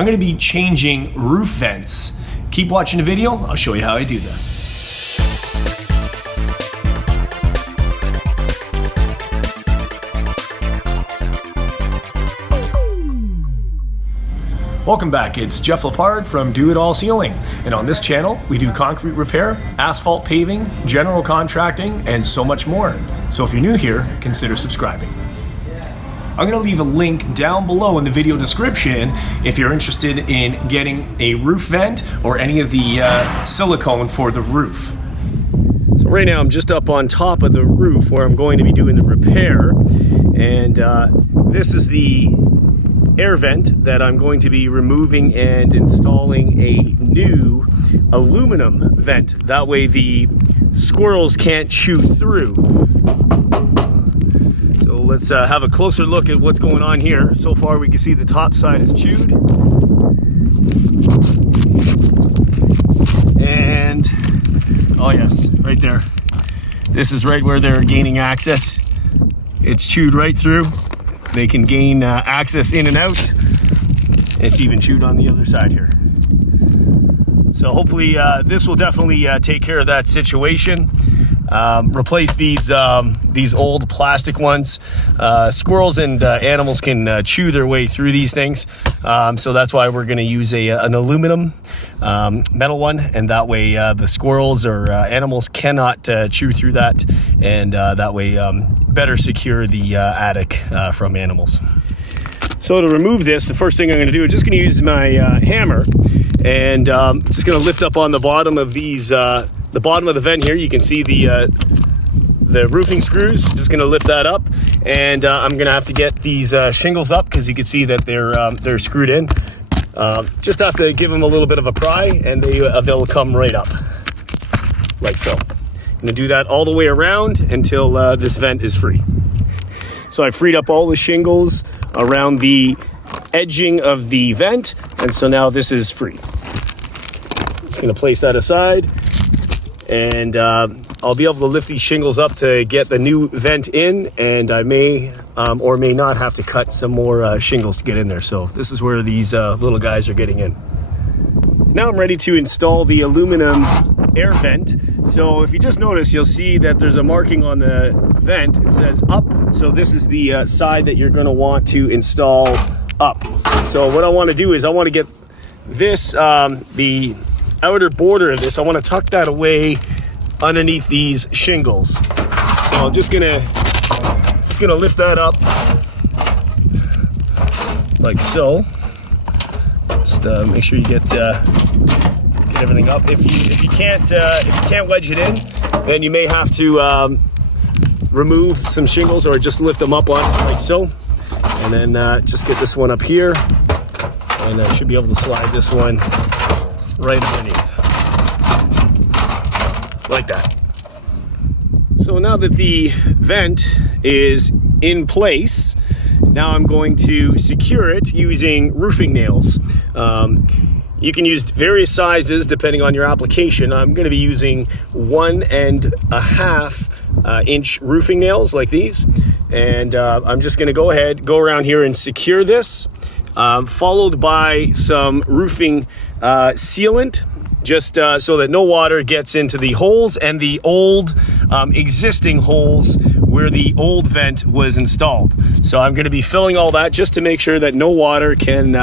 I'm going to be changing roof vents. Keep watching the video, I'll show you how I do that. Welcome back, it's Jeff Lepard from Do It All Sealing, and on this channel we do concrete repair, asphalt paving, general contracting, and so much more. So if you're new here, consider subscribing. I'm going to leave a link down below in the video description if you're interested in getting a roof vent or any of the silicone for the roof. So right now I'm just up on top of the roof where I'm going to be doing the repair, and this is the air vent that I'm going to be removing and installing a new aluminum vent. That way the squirrels can't chew through. So let's have a closer look at what's going on here. So far we can see the top side is chewed. And, oh yes, right there. This is right where they're gaining access. It's chewed right through. They can gain access in and out. It's even chewed on the other side here. So hopefully this will definitely take care of that situation. Replace these old plastic ones. Squirrels and animals can chew their way through these things. So that's why we're going to use an aluminum metal one, and that way the squirrels or animals cannot chew through that, and that way better secure the attic from animals. So to remove this, the first thing I'm going to do is just going to use my hammer, and just going to lift up on the bottom of these, the bottom of the vent here. You can see the roofing screws. Just going to lift that up, and I'm going to have to get these shingles up because you can see that they're screwed in. Just have to give them a little bit of a pry, and they'll come right up like so. I'm going to do that all the way around until this vent is free. So I freed up all the shingles around the edging of the vent, and so now this is free. Just going to place that aside, and I'll be able to lift these shingles up to get the new vent in, and I may or may not have to cut some more shingles to get in there. So this is where these little guys are getting in. Now I'm ready to install the aluminum air vent. So if you just notice, you'll see that there's a marking on the vent. It says up. So this is the side that you're going to want to install up. So what I want to do is I want to get this, the outer border of this, I want to tuck that away underneath these shingles. So I'm just gonna lift that up like so. Just make sure you get everything up. If you can't wedge it in, then you may have to remove some shingles or just lift them up on like so, and then just get this one up here, and I should be able to slide this one right underneath like that. So now that the vent is in place, now I'm going to secure it using roofing nails. You can use various sizes depending on your application. I'm going to be using 1.5 inch roofing nails like these, and I'm just going to go around here and secure this, followed by some roofing sealant, just so that no water gets into the holes and the old existing holes where the old vent was installed. So I'm going to be filling all that just to make sure that no water can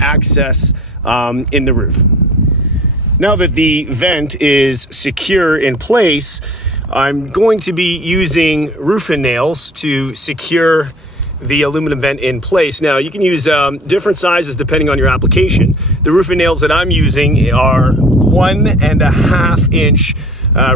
access in the roof. Now that the vent is secure in place, I'm going to be using roofing nails to secure the aluminum vent in place. Now you can use different sizes depending on your application. The roofing nails that I'm using are 1.5 inch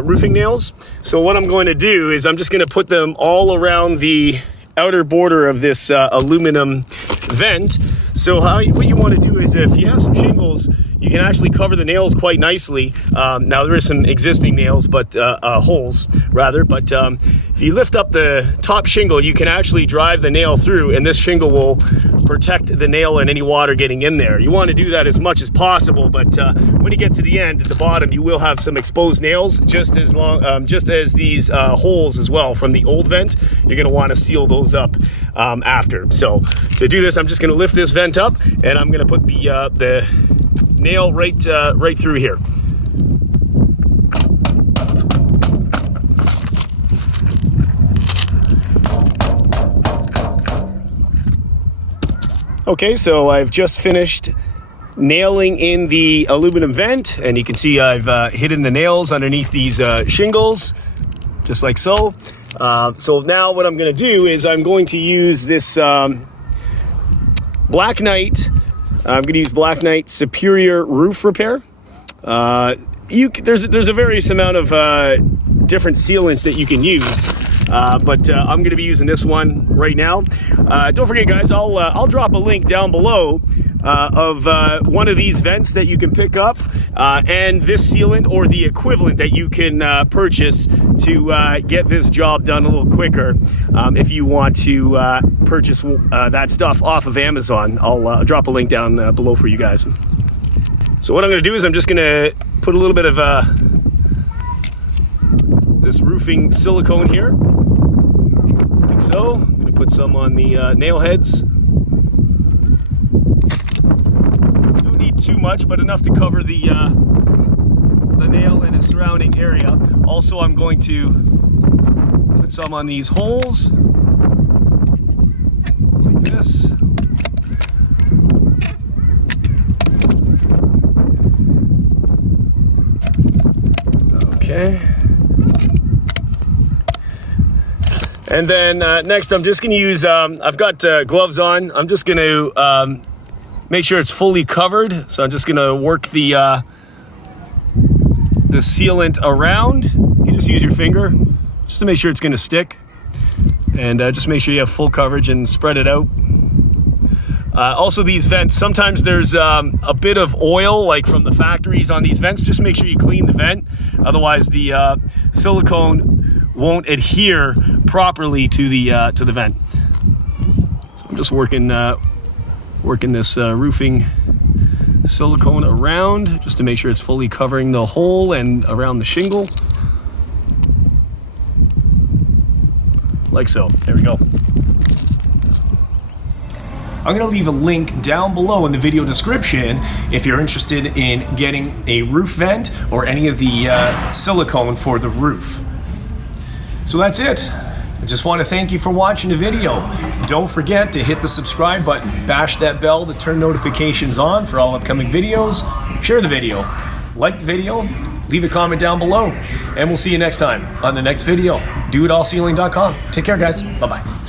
roofing nails. So what I'm going to do is I'm just going to put them all around the outer border of this aluminum vent. So what you want to do is, if you have some shingles, you can actually cover the nails quite nicely. Now there is some existing nails, but holes rather, but if you lift up the top shingle, you can actually drive the nail through, and this shingle will protect the nail and any water getting in there. You want to do that as much as possible, but when you get to the end, at the bottom, you will have some exposed nails, just as these holes as well from the old vent. You're going to want to seal those up after. So to do this, I'm just going to lift this vent up, and I'm going to put the nail right through here. Okay, so I've just finished nailing in the aluminum vent, and you can see I've hidden the nails underneath these shingles, just like so. So now what I'm going to do is I'm going to use this Black Knight. I'm going to use Black Knight Superior Roof Repair. There's a various amount of different sealants that you can use, but I'm going to be using this one right now. Don't forget, guys, I'll drop a link down below of one of these vents that you can pick up, and this sealant or the equivalent that you can purchase to get this job done a little quicker. If you want to purchase that stuff off of Amazon, I'll drop a link down below for you guys. So what I'm going to do is I'm just going to put a little bit of this roofing silicone here, like so. I'm going to put some on the nail heads. Don't need too much, but enough to cover the nail and its surrounding area. Also, I'm going to put some on these holes, like this. Okay. And then next I'm just going to use, I've got gloves on. I'm just going to make sure it's fully covered. So I'm just going to work the sealant around. You can just use your finger just to make sure it's going to stick. And just make sure you have full coverage and spread it out. Also, these vents, sometimes there's a bit of oil, like from the factories on these vents. Just make sure you clean the vent. Otherwise, the silicone won't adhere properly to the vent. So I'm just working this roofing silicone around, just to make sure it's fully covering the hole and around the shingle. Like so. There we go. I'm going to leave a link down below in the video description if you're interested in getting a roof vent or any of the silicone for the roof. So that's it. I just want to thank you for watching the video. Don't forget to hit the subscribe button, bash that bell to turn notifications on for all upcoming videos, share the video, like the video, leave a comment down below, and we'll see you next time on the next video. DoItAllSealing.com. Take care, guys. Bye-bye.